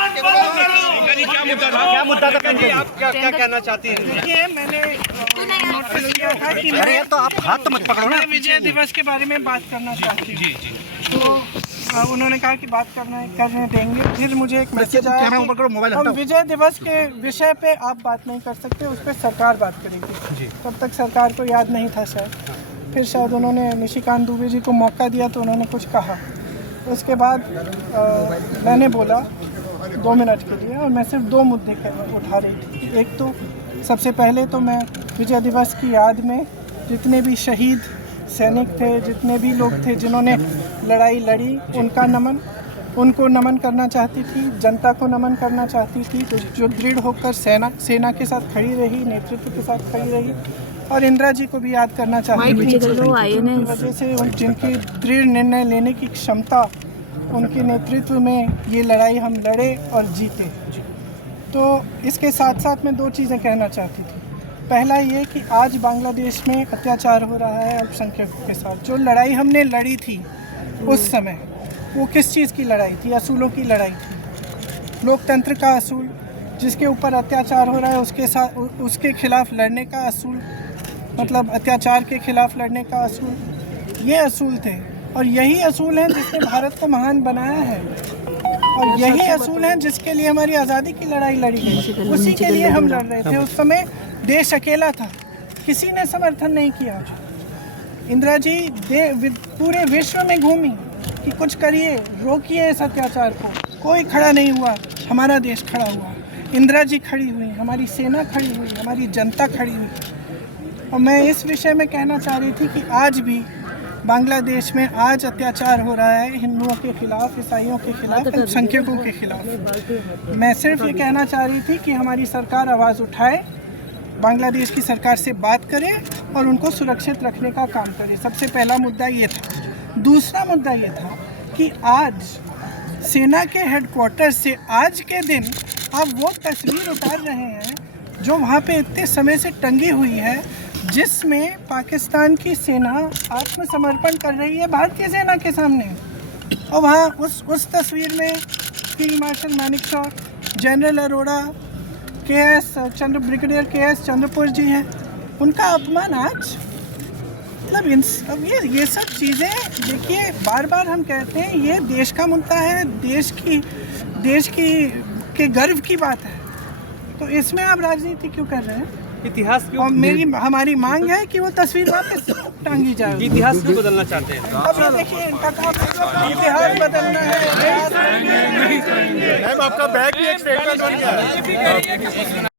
क्या मुद्दा था? आप क्या कहना चाहती हैं? देखिए, मैंने नोटिस किया था कि मैं तो आप हाथ मत पकड़ो ना। विजय दिवस के बारे में बात करना चाहती हूँ। तो उन्होंने कहा कि बात करने देंगे। फिर मुझे एक मैसेज आया कि हम विजय दिवस के विषय पे आप बात नहीं कर सकते, उस पर सरकार बात करेगी। तब तक सरकार को याद नहीं था शायद। फिर शायद उन्होंने निशिकांत दुबे जी को मौका दिया तो उन्होंने कुछ कहा। उसके बाद मैंने बोला 2 मिनट के लिए, और मैं सिर्फ 2 मुद्दे उठा रही थी। एक तो सबसे पहले तो मैं विजय दिवस की याद में जितने भी शहीद सैनिक थे, जितने भी लोग थे जिन्होंने लड़ाई लड़ी, उनको नमन करना चाहती थी। जनता को नमन करना चाहती थी जो दृढ़ होकर सेना के साथ खड़ी रही, नेतृत्व के साथ खड़ी रही। और इंदिरा जी को भी याद करना चाहती थी, जिनकी वजह से जिनकी दृढ़ निर्णय लेने की क्षमता, उनके नेतृत्व में ये लड़ाई हम लड़े और जीते। तो इसके साथ साथ मैं 2 चीज़ें कहना चाहती थी। पहला ये कि आज बांग्लादेश में अत्याचार हो रहा है अल्पसंख्यकों के साथ। जो लड़ाई हमने लड़ी थी उस समय, वो किस चीज़ की लड़ाई थी? असूलों की लड़ाई थी। लोकतंत्र का असूल, जिसके ऊपर अत्याचार हो रहा है उसके खिलाफ लड़ने का असूल, मतलब अत्याचार के खिलाफ लड़ने का असूल, ये असूल थे। और यही असूल हैं जिसने भारत को महान बनाया है, और यही असूल हैं जिसके लिए हमारी आज़ादी की लड़ाई लड़ी गई। उसी के लिए हम लड़ रहे थे। उस समय देश अकेला था, किसी ने समर्थन नहीं किया। इंदिरा जी पूरे विश्व में घूमी कि कुछ करिए, रोकिए इस अत्याचार को। कोई खड़ा नहीं हुआ, हमारा देश खड़ा हुआ। इंदिरा जी खड़ी हुई, हमारी सेना खड़ी हुई, हमारी जनता खड़ी हुई। और मैं इस विषय में कहना चाह रही थी कि आज भी बांग्लादेश में आज अत्याचार हो रहा है हिंदुओं के खिलाफ, ईसाइयों के खिलाफ, अल्पसंख्यकों के खिलाफ। मैं सिर्फ ये कहना चाह रही थी कि हमारी सरकार आवाज़ उठाए, बांग्लादेश की सरकार से बात करे और उनको सुरक्षित रखने का काम करे। सबसे पहला मुद्दा ये था। दूसरा मुद्दा ये था कि आज सेना के हेडक्वार्टर से आज के दिन आप वो तस्वीर उतार रहे हैं जो वहाँ पे इतने समय से टंगी हुई है, जिसमें पाकिस्तान की सेना आत्मसमर्पण कर रही है भारतीय सेना के सामने। और वहाँ उस तस्वीर में field marshal Manekshaw, general Arora, brigadier K S. Chandrapur ji हैं। उनका अपमान आज, मतलब अब ये सब चीज़ें देखिए, बार बार हम कहते हैं ये देश का मुद्दा है, देश की गर्व की बात है। तो इसमें आप राजनीति क्यों कर रहे हैं? इतिहास क्यों? और हमारी मांग है कि वो तस्वीर वापस टांगी जाए। इतिहास क्यों बदलना चाहते हैं? अब देखिए, इनका काम इतिहास बदलना है। मैम, आपका बैग भी एक स्टेटमेंट बन गया है।